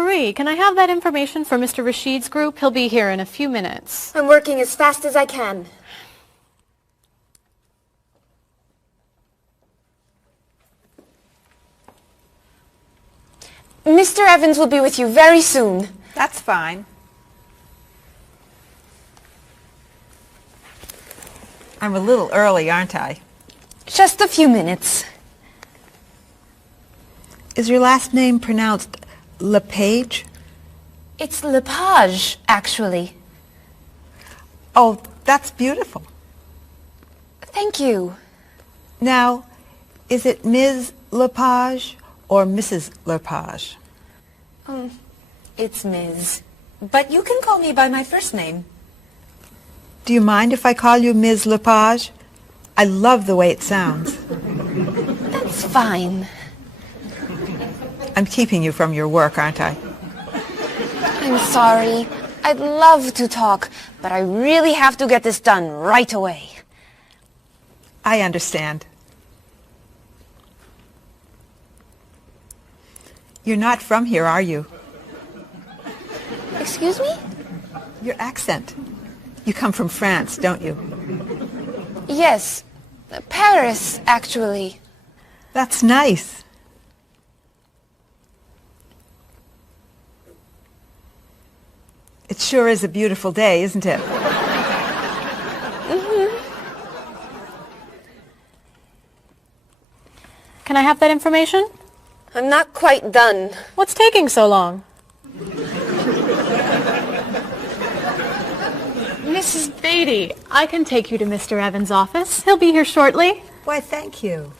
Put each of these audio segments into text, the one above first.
Marie, can I have that information for Mr. Rashid's group? He'll be here in a few minutes. I'm working as fast as I can. Mr. Evans will be with you very soon. That's fine. I'm a little early, aren't I? Just a few minutes. Is your last name pronounced LePage? It's Lepage, actually. Oh, that's beautiful. Thank you. Now, is it Ms. Lepage or Mrs. Lepage? It's Ms. But you can call me by my first name. Do you mind if I call you Ms. Lepage? I love the way it sounds. That's fine. I'm keeping you from your work, aren't I? I'm sorry. I'd love to talk, but I really have to get this done right away. I understand. You're not from here, are you? Excuse me? Your accent. You come from France, don't you? Yes. Paris, actually. That's nice. It sure is a beautiful day, isn't it? Can I have that information? I'm not quite done. What's taking so long? Mrs. Beatty, I can take you to Mr. Evans' office. He'll be here shortly. Why, thank you.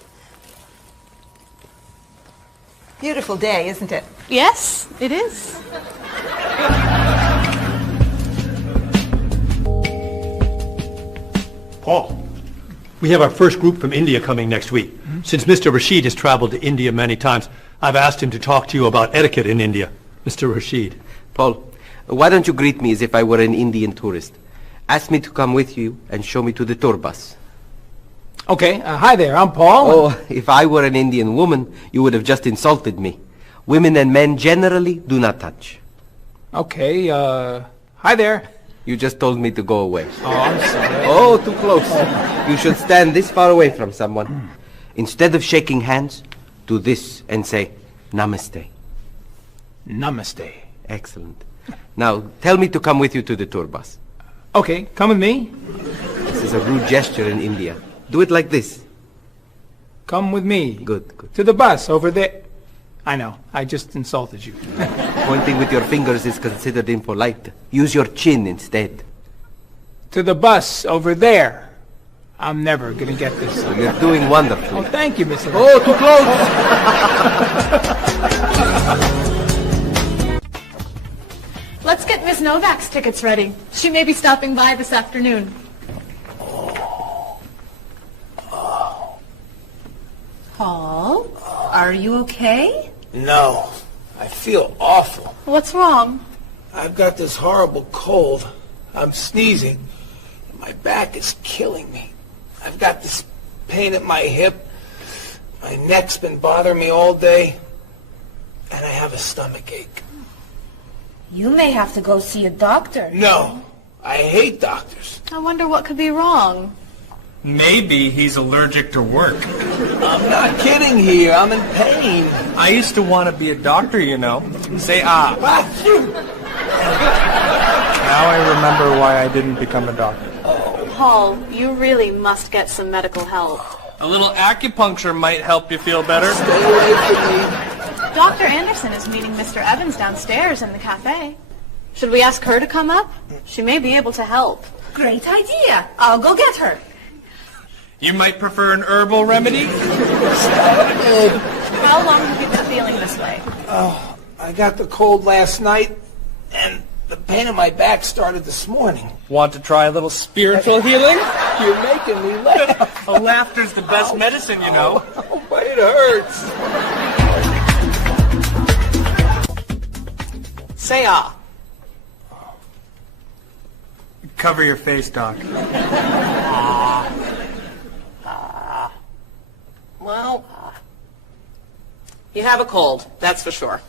Beautiful day, isn't it? Yes, it is. Paul, we have our first group from India coming next week. Since Mr. Rashid has traveled to India many times, I've asked him to talk to you about etiquette in India. Mr. Rashid. Paul, why don't you greet me as if I were an Indian tourist? Ask me to come with you and show me to the tour bus. Okay, hi there, I'm Paul. Oh, if I were an Indian woman, you would have just insulted me. Women and men generally do not touch. Okay, hi there. You just told me to go away. Oh, I'm sorry. Oh, too close. You should stand this far away from someone. Instead of shaking hands, do this and say, Namaste. Namaste. Excellent. Now, tell me to come with you to the tour bus. Okay, come with me. This is a rude gesture in India. Do it like this. Come with me. Good, good. To the bus over there. I know, I just insulted you. Pointing with your fingers is considered impolite. Use your chin instead. To the bus over there. I'm never gonna get this. You're doing wonderfully. Oh, thank you, Mr. Oh, too close! Let's get Miss Novak's tickets ready. She may be stopping by this afternoon. Paul, are you okay? No, I feel awful. What's wrong? I've got this horrible cold. I'm sneezing, and my back is killing me. I've got this pain at my hip. My neck's been bothering me all day, and I have a stomach ache. You may have to go see a doctor. No, I hate doctors. I wonder what could be wrong. Maybe he's allergic to work. I'm not kidding here. I'm in pain. I used to want to be a doctor, you know. Say ah. Now I remember why I didn't become a doctor. Paul, you really must get some medical help. A little acupuncture might help you feel better. Stay away from me. Dr. Anderson is meeting Mr. Evans downstairs in the cafe. Should we ask her to come up? She may be able to help. Great idea. I'll go get her. You might prefer an herbal remedy? How long have you been feeling this way? Oh, I got the cold last night, and the pain in my back started this morning. Want to try a little spiritual healing? You're making me laugh. Oh, laughter's the best medicine, you know. Oh, but it hurts. Say ah. Cover your face, Doc. Well, you have a cold, that's for sure.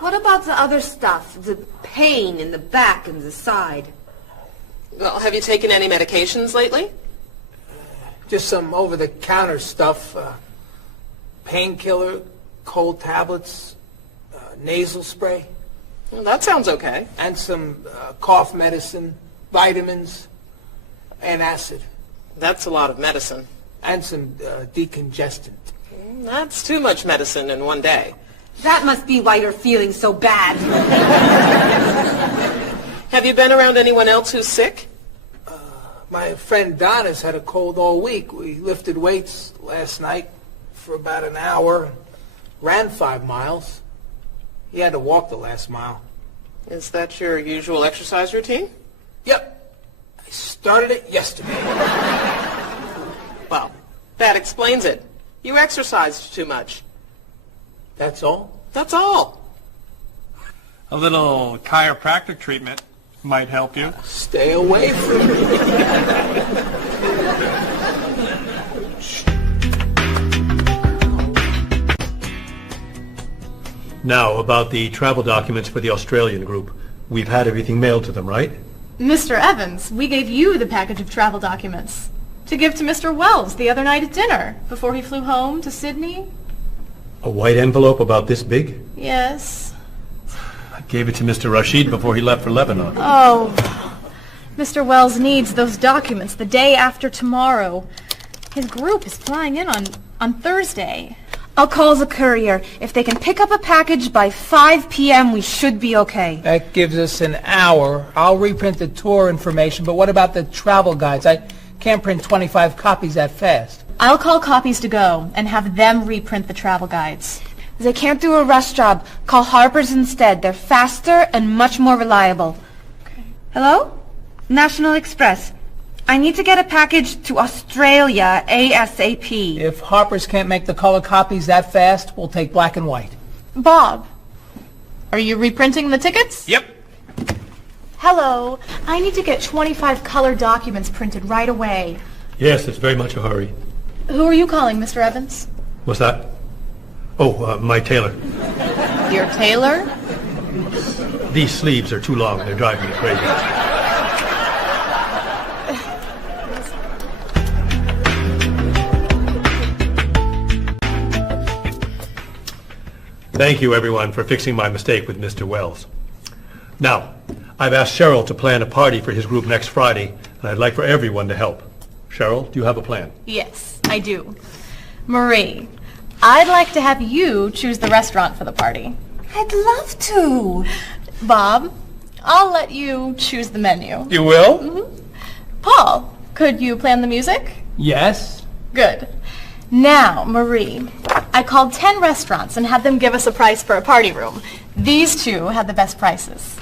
What about the other stuff? The pain in the back and the side? Well, have you taken any medications lately? Just some over-the-counter stuff. Painkiller, cold tablets, nasal spray. Well, that sounds okay. And some cough medicine, vitamins, and acid. That's a lot of medicine. And some decongestant. That's too much medicine in one day. That must be why you're feeling so bad. Have you been around anyone else who's sick? My friend Donna's had a cold all week. We lifted weights last night for about an hour, ran 5 miles. He had to walk the last mile. Is that your usual exercise routine? Yep. I started it yesterday. Well, that explains it. You exercised too much. That's all? That's all. A little chiropractic treatment might help you. Stay away from me. Now, about the travel documents for the Australian group. We've had everything mailed to them, right? Mr. Evans, we gave you the package of travel documents to give to Mr. Wells the other night at dinner before he flew home to Sydney. A white envelope about this big? Yes. I gave it to Mr. Rashid before he left for Lebanon. Oh, Mr. Wells needs those documents the day after tomorrow. His group is flying in on Thursday. I'll call the courier. If they can pick up a package by 5 p.m., we should be okay. That gives us an hour. I'll reprint the tour information, but what about the travel guides? I can't print 25 copies that fast. I'll call Copies to Go and have them reprint the travel guides. They can't do a rush job. Call Harper's instead. They're faster and much more reliable. Okay. Hello? National Express. I need to get a package to Australia ASAP. If Harper's can't make the color copies that fast, we'll take black and white. Bob, are you reprinting the tickets? Yep. Hello. I need to get 25 color documents printed right away. Yes, it's very much a hurry. Who are you calling, Mr. Evans? What's that? Oh, my tailor. Your tailor? These sleeves are too long. They're driving me crazy. Thank you, everyone, for fixing my mistake with Mr. Wells. Now, I've asked Cheryl to plan a party for his group next Friday, and I'd like for everyone to help. Cheryl, do you have a plan? Yes, I do. Marie, I'd like to have you choose the restaurant for the party. I'd love to. Bob, I'll let you choose the menu. You will? Mm-hmm. Paul, could you plan the music? Yes. Good. Now, Marie, I called 10 restaurants and had them give us a price for a party room. These two had the best prices.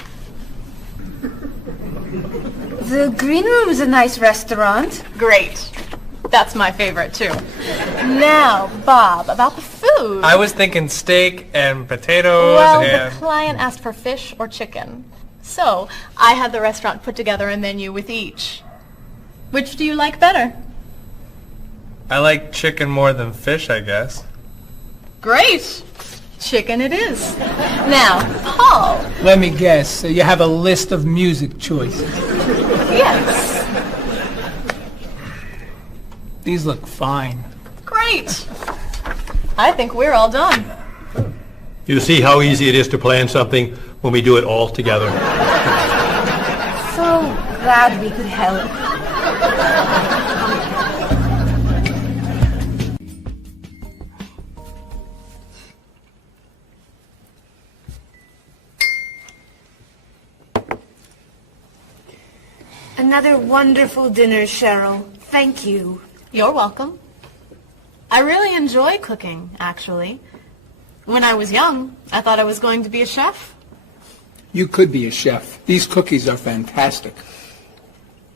The Green Room's a nice restaurant. Great. That's my favorite, too. Now, Bob, about the food. I was thinking steak and potatoes Well, and... the client asked for fish or chicken. So, I had the restaurant put together a menu with each. Which do you like better? I like chicken more than fish, I guess. Great. Chicken it is. Now, Paul. Let me guess. You have a list of music choices. Yes. These look fine. Great. I think we're all done. You see how easy it is to plan something when we do it all together? So glad we could help. Another wonderful dinner, Cheryl. Thank you. You're welcome. I really enjoy cooking, actually. When I was young, I thought I was going to be a chef. You could be a chef. These cookies are fantastic.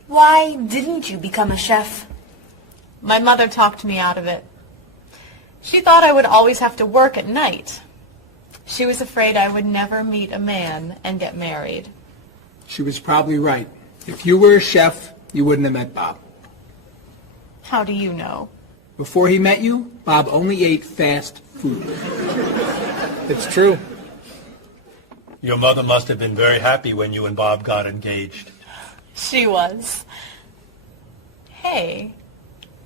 Why didn't you become a chef? My mother talked me out of it. She thought I would always have to work at night. She was afraid I would never meet a man and get married. She was probably right. If you were a chef, you wouldn't have met Bob. How do you know? Before he met you, Bob only ate fast food. It's true. Your mother must have been very happy when you and Bob got engaged. She was. Hey,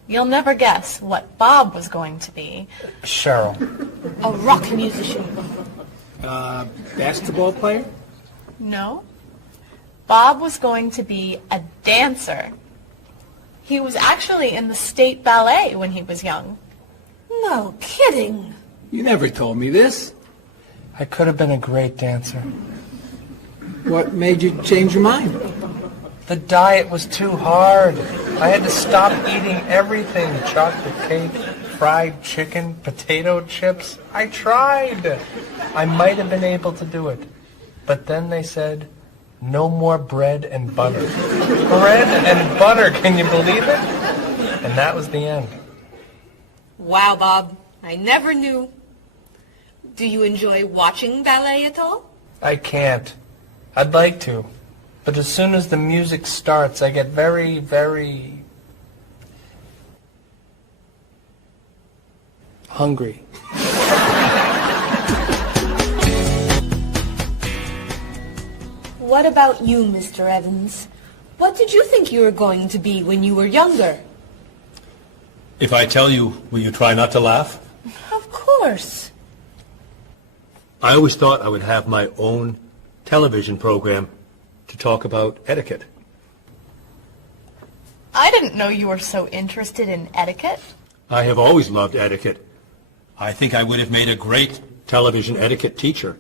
you'll never guess what Bob was going to be. Cheryl. A rock musician. Basketball player? No. Bob was going to be a dancer. He was actually in the state ballet when he was young. No kidding. You never told me this. I could have been a great dancer. What made you change your mind? The diet was too hard. I had to stop eating everything. Chocolate cake, fried chicken, potato chips. I tried. I might have been able to do it. But then they said, no more bread and butter. Bread and butter, can you believe it? And that was the end. Wow, Bob. I never knew. Do you enjoy watching ballet at all? I can't. I'd like to. But as soon as the music starts, I get very, very hungry. What about you, Mr. Evans? What did you think you were going to be when you were younger? If I tell you, will you try not to laugh? Of course. I always thought I would have my own television program to talk about etiquette. I didn't know you were so interested in etiquette. I have always loved etiquette. I think I would have made a great television etiquette teacher.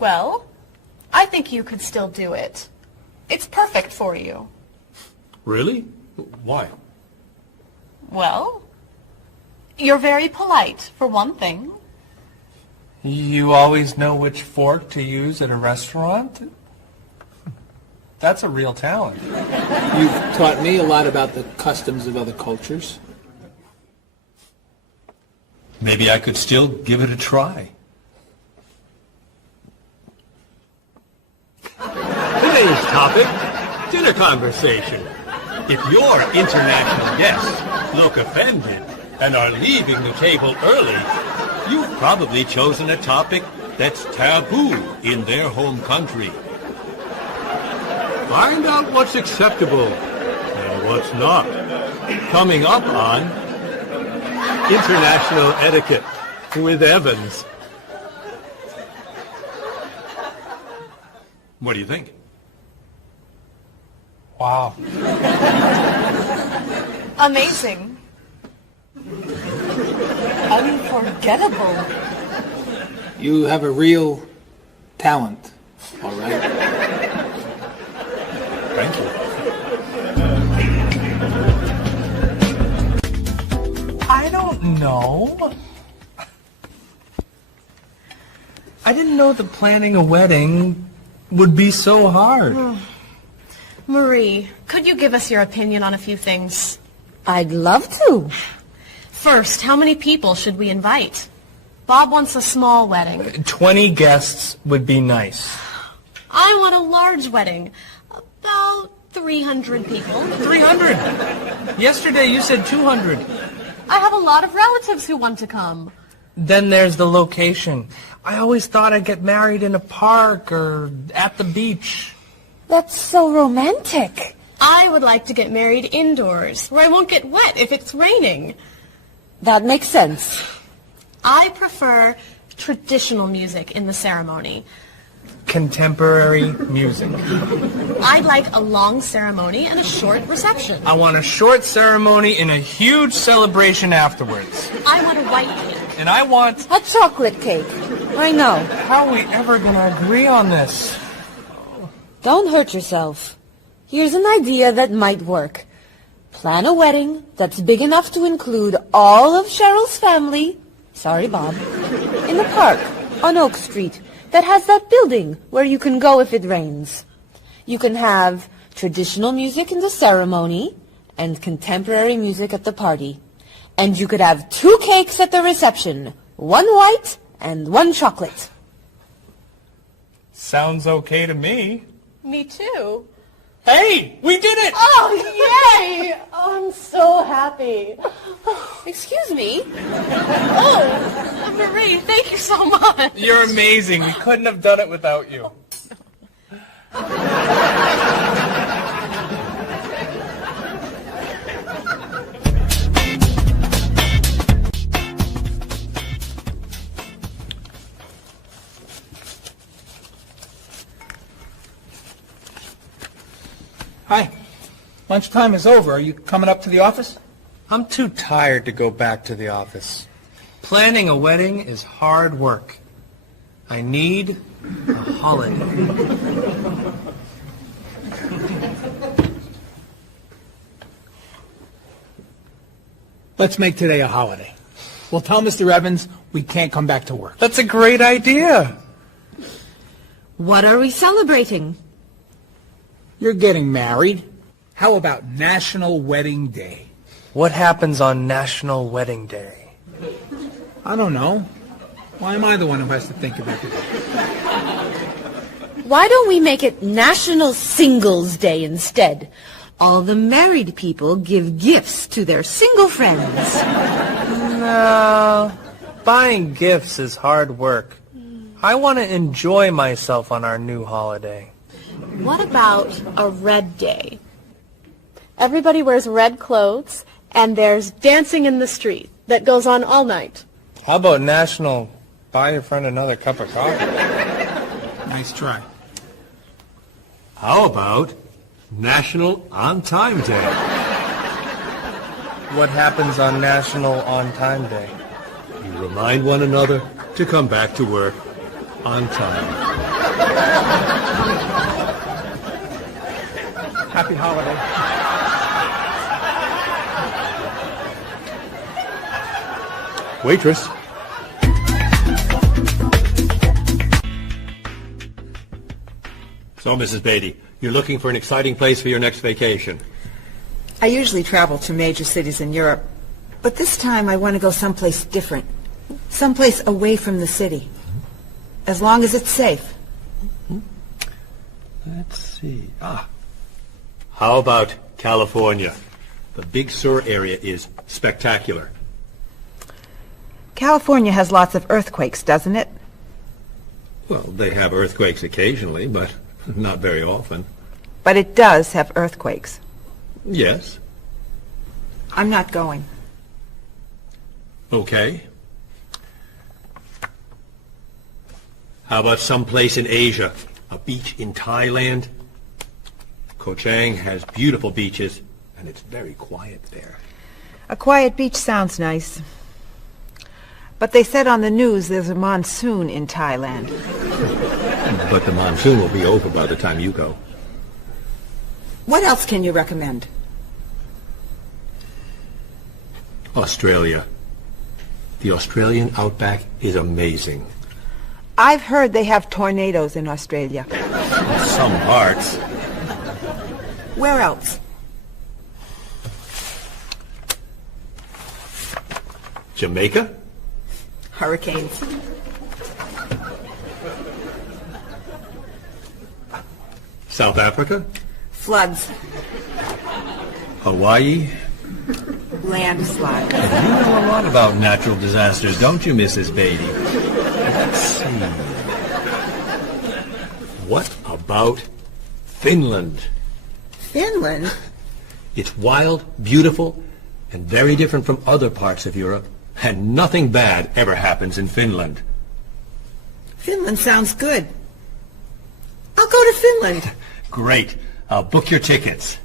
Well, I think you could still do it. It's perfect for you. Really? Why? Well, you're very polite, for one thing. You always know which fork to use at a restaurant? That's a real talent. You've taught me a lot about the customs of other cultures. Maybe I could still give it a try. Today's topic, dinner conversation. If your international guests look offended and are leaving the table early, you've probably chosen a topic that's taboo in their home country. Find out what's acceptable and what's not. Coming up on International Etiquette with Evans. What do you think? Wow. Amazing. Unforgettable. You have a real talent, all right? Thank you. I don't know. I didn't know that planning a wedding would be so hard. Marie, could you give us your opinion on a few things? I'd love to. First, how many people should we invite? Bob wants a small wedding. 20 guests would be nice. I want a large wedding. About 300 people. 300? Yesterday you said 200. I have a lot of relatives who want to come. Then there's the location. I always thought I'd get married in a park or at the beach. That's so romantic. I would like to get married indoors, where I won't get wet if it's raining. That makes sense. I prefer traditional music in the ceremony. Contemporary music. I'd like a long ceremony and a short reception. I want a short ceremony and a huge celebration afterwards. I want a white cake. And I want... A chocolate cake. I know. How are we ever going to agree on this? Don't hurt yourself. Here's an idea that might work. Plan a wedding that's big enough to include all of Cheryl's family, sorry, Bob, in a park on Oak Street that has that building where you can go if it rains. You can have traditional music in the ceremony and contemporary music at the party. And you could have 2 cakes at the reception, 1 white and 1 chocolate. Sounds okay to me. Me too. Hey, we did it! Oh, yay! Oh, I'm so happy. Excuse me? Oh, Marie, thank you so much. You're amazing. We couldn't have done it without you. Hi. Lunchtime is over. Are you coming up to the office? I'm too tired to go back to the office. Planning a wedding is hard work. I need a holiday. Let's make today a holiday. We'll tell Mr. Evans we can't come back to work. That's a great idea. What are we celebrating? You're getting married. How about National Wedding Day? What happens on National Wedding Day? I don't know. Why am I the one who has to think of everything? Why don't we make it National Singles Day instead? All the married people give gifts to their single friends. No, buying gifts is hard work. I want to enjoy myself on our new holiday. What about a red day? Everybody wears red clothes, and there's dancing in the street that goes on all night. How about National Buy Your Friend Another Cup of Coffee? Nice try. How about National On Time Day? What happens on National On Time Day? You remind one another to come back to work on time. Happy holiday. Waitress. So, Mrs. Beatty, you're looking for an exciting place for your next vacation. I usually travel to major cities in Europe, but this time I want to go someplace different, someplace away from the city, as long as it's safe. Let's see. How about California? The Big Sur area is spectacular. California has lots of earthquakes, doesn't it? Well, they have earthquakes occasionally, but not very often. But it does have earthquakes. Yes. I'm not going. Okay. How about someplace in Asia? A beach in Thailand? Koh Chang has beautiful beaches, and it's very quiet there. A quiet beach sounds nice. But they said on the news there's a monsoon in Thailand. But the monsoon will be over by the time you go. What else can you recommend? Australia. The Australian outback is amazing. I've heard they have tornadoes in Australia. Some parts. Where else? Jamaica? Hurricanes. South Africa? Floods. Hawaii? Landslides. You know a lot about natural disasters, don't you, Mrs. Beatty? Let's see. What about Finland? Finland? It's wild, beautiful, and very different from other parts of Europe, and nothing bad ever happens in Finland. Finland sounds good. I'll go to Finland. Great. I'll book your tickets.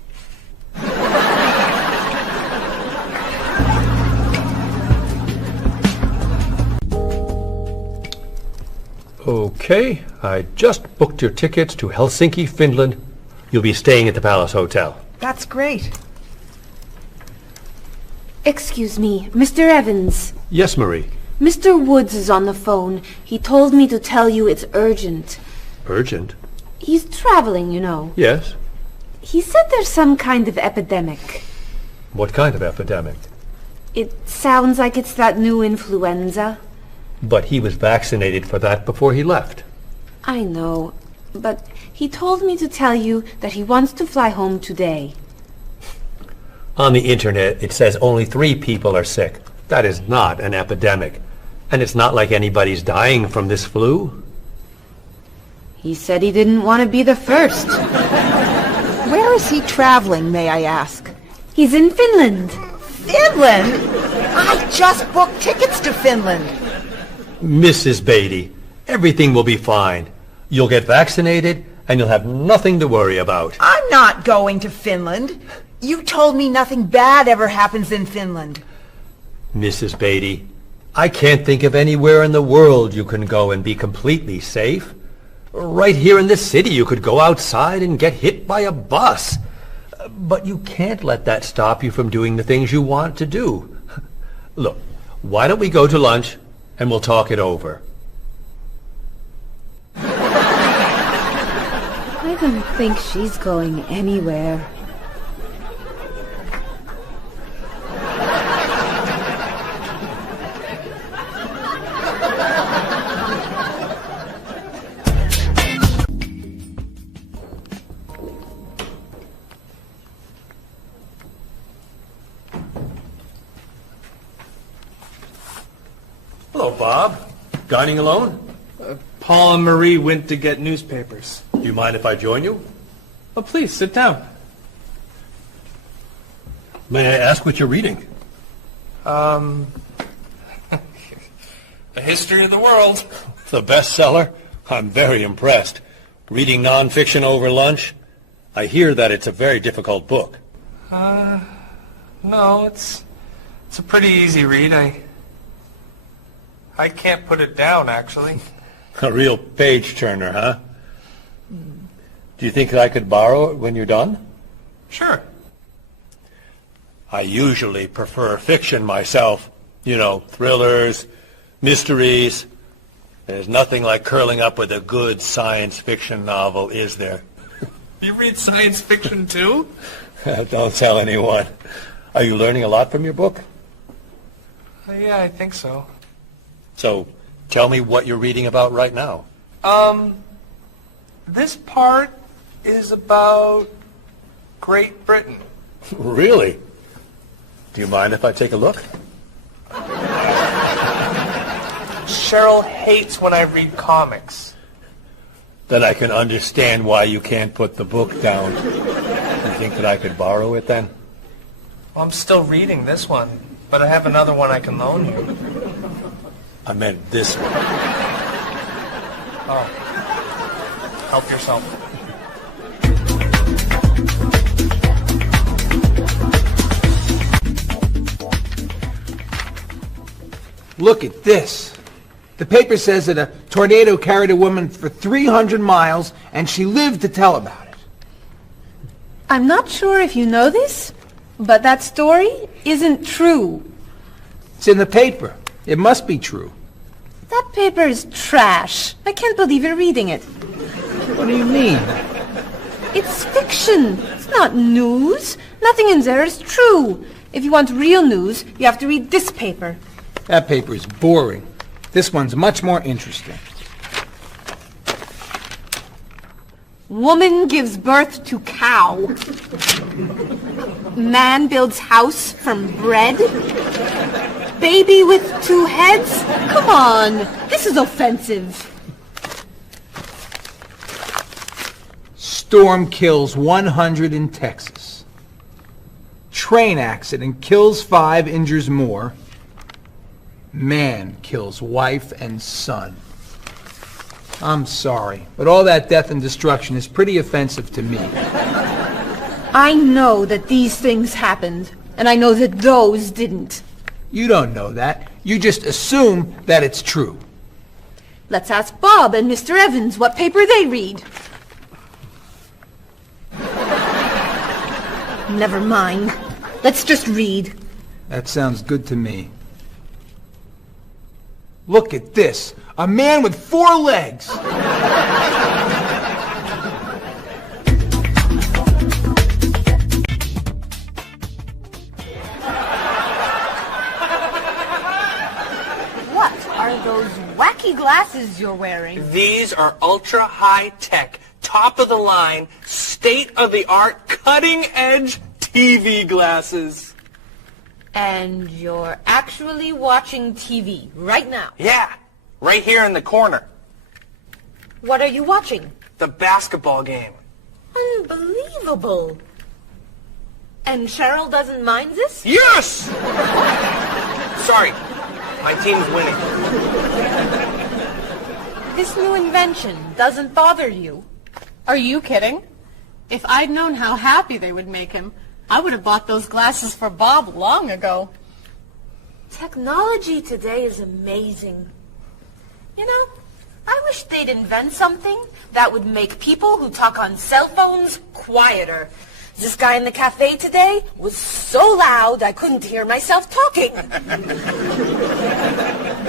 Okay, I just booked your tickets to Helsinki, Finland. You'll be staying at the Palace Hotel. That's great. Excuse me, Mr. Evans. Yes, Marie. Mr. Woods is on the phone. He told me to tell you it's urgent. Urgent? He's traveling, you know. Yes. He said there's some kind of epidemic. What kind of epidemic? It sounds like it's that new influenza. But he was vaccinated for that before he left. I know, but he told me to tell you that he wants to fly home today. On the internet, it says only 3 people are sick. That is not an epidemic. And it's not like anybody's dying from this flu. He said he didn't want to be the first. Where is he traveling, may I ask? He's in Finland. Finland? I just booked tickets to Finland. Mrs. Beatty, everything will be fine. You'll get vaccinated, and you'll have nothing to worry about. I'm not going to Finland. You told me nothing bad ever happens in Finland. Mrs. Beatty, I can't think of anywhere in the world you can go and be completely safe. Right here in this city, you could go outside and get hit by a bus. But you can't let that stop you from doing the things you want to do. Look, why don't we go to lunch, and we'll talk it over. I don't think she's going anywhere. Hello, Bob. Dining alone? Paul and Marie went to get newspapers. Do you mind if I join you? Oh, please, sit down. May I ask what you're reading? The History of the World. The bestseller? I'm very impressed. Reading nonfiction over lunch? I hear that it's a very difficult book. No, it's a pretty easy read. I can't put it down, actually. A real page-turner, huh? Do you think I could borrow it when you're done? Sure. I usually prefer fiction myself. You know, thrillers, mysteries. There's nothing like curling up with a good science fiction novel, is there? You read science fiction, too? Don't tell anyone. Are you learning a lot from your book? Yeah, I think so. So, tell me what you're reading about right now. This part is about Great Britain. Really? Do you mind if I take a look? Cheryl hates when I read comics. Then I can understand why you can't put the book down. You think that I could borrow it then? Well, I'm still reading this one, but I have another one I can loan you. I meant this one. Oh. Help yourself. Look at this. The paper says that a tornado carried a woman for 300 miles, and she lived to tell about it. I'm not sure if you know this, but that story isn't true. It's in the paper. It must be true. That paper is trash. I can't believe you're reading it. What do you mean? It's fiction. It's not news. Nothing in there is true. If you want real news, you have to read this paper. That paper is boring. This one's much more interesting. Woman gives birth to cow. Man builds house from bread. Baby with 2 heads? Come on, this is offensive. Storm kills 100 in Texas. Train accident kills 5, injures more. Man kills wife and son. I'm sorry, but all that death and destruction is pretty offensive to me. I know that these things happened, and I know that those didn't. You don't know that. You just assume that it's true. Let's ask Bob and Mr. Evans what paper they read. Never mind. Let's just read. That sounds good to me. Look at this. A man with 4 legs. What are those wacky glasses you're wearing? These are ultra high-tech, top-of-the-line, state-of-the-art, cutting-edge TV glasses. And you're actually watching TV right now? Yeah, right here in the corner. What are you watching? The basketball game. Unbelievable. And Cheryl doesn't mind this? Yes! Sorry, my team's winning. This new invention doesn't bother you? Are you kidding? If I'd known how happy they would make him, I would have bought those glasses for Bob long ago. Technology today is amazing. You know, I wish they'd invent something that would make people who talk on cell phones quieter. This guy in the cafe today was so loud I couldn't hear myself talking. It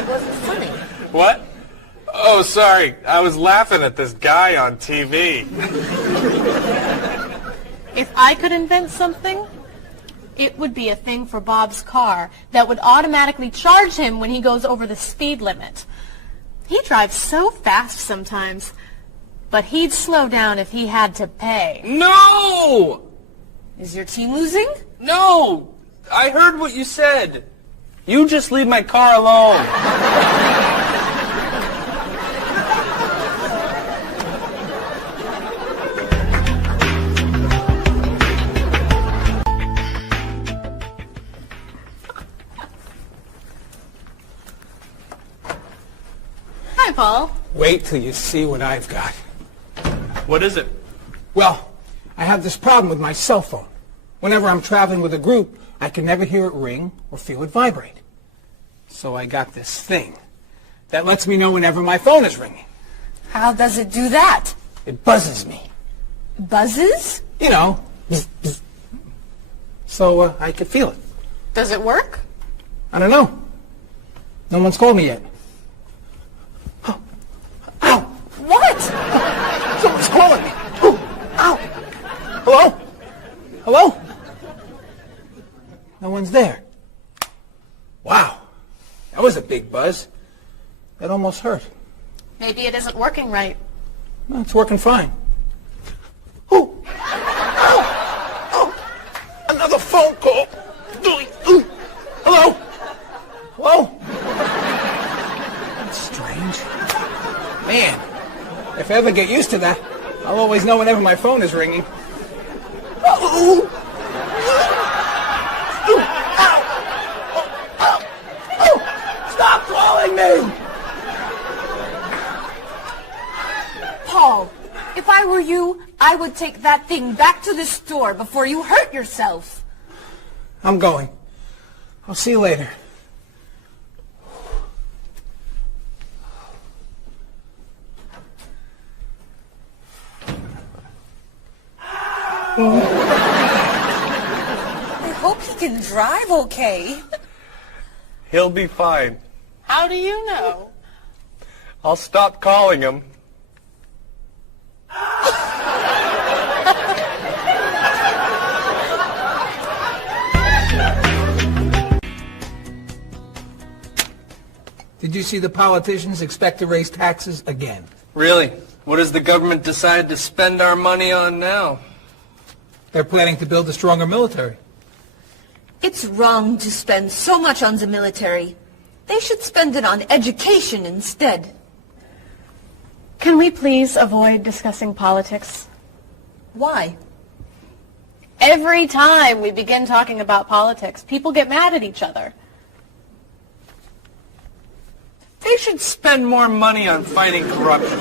wasn't funny. What? Oh, sorry. I was laughing at this guy on TV. If I could invent something, it would be a thing for Bob's car that would automatically charge him when he goes over the speed limit. He drives so fast sometimes, but he'd slow down if he had to pay. No! Is your team losing? No! I heard what you said. You just leave my car alone. Hi, Paul. Wait till you see what I've got. What is it? Well, I have this problem with my cell phone. Whenever I'm traveling with a group, I can never hear it ring or feel it vibrate. So I got this thing that lets me know whenever my phone is ringing. How does it do that? It buzzes me. Buzzes? You know, bzz, bzz. So I can feel it. Does it work? I don't know. No one's called me yet. Ow! What? Someone's calling me. Ooh, ow! Hello? Hello? No one's there. Wow. That was a big buzz. That almost hurt. Maybe it isn't working right. No, it's working fine. Ooh! Ow! Oh! Another phone call. Ooh. Hello? Hello? That's strange. Man, if I ever get used to that, I'll always know whenever my phone is ringing. Oh! Stop calling me! Paul, if I were you, I would take that thing back to the store before you hurt yourself. I'm going. I'll see you later. I hope he can drive okay. He'll be fine. How do you know? I'll stop calling him. Did you see the politicians expect to raise taxes again? Really? What does the government decide to spend our money on now? They're planning to build a stronger military. It's wrong to spend so much on the military. They should spend it on education instead. Can we please avoid discussing politics? Why? Every time we begin talking about politics, people get mad at each other. They should spend more money on fighting corruption.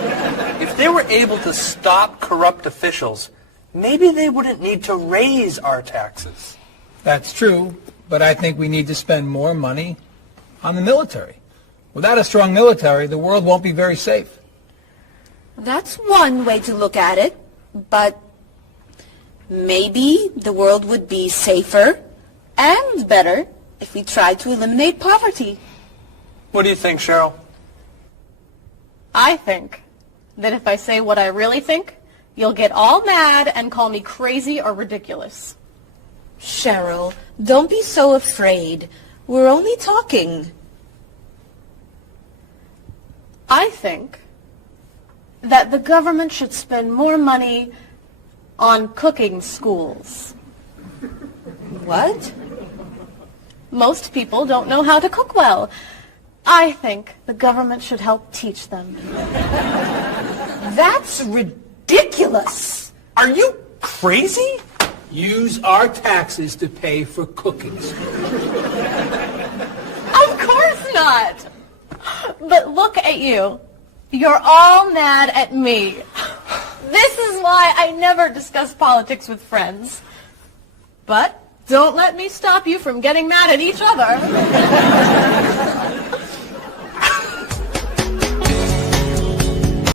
If they were able to stop corrupt officials, maybe they wouldn't need to raise our taxes. That's true, but I think we need to spend more money on the military. Without a strong military, the world won't be very safe. That's one way to look at it, but maybe the world would be safer and better if we tried to eliminate poverty. What do you think, Cheryl? I think that if I say what I really think, you'll get all mad and call me crazy or ridiculous. Cheryl, don't be so afraid. We're only talking. I think that the government should spend more money on cooking schools. What? Most people don't know how to cook well. I think the government should help teach them. That's ridiculous. Are you crazy? Use our taxes to pay for cooking school. Of course not. But look at you. You're all mad at me. This is why I never discuss politics with friends. But don't let me stop you from getting mad at each other.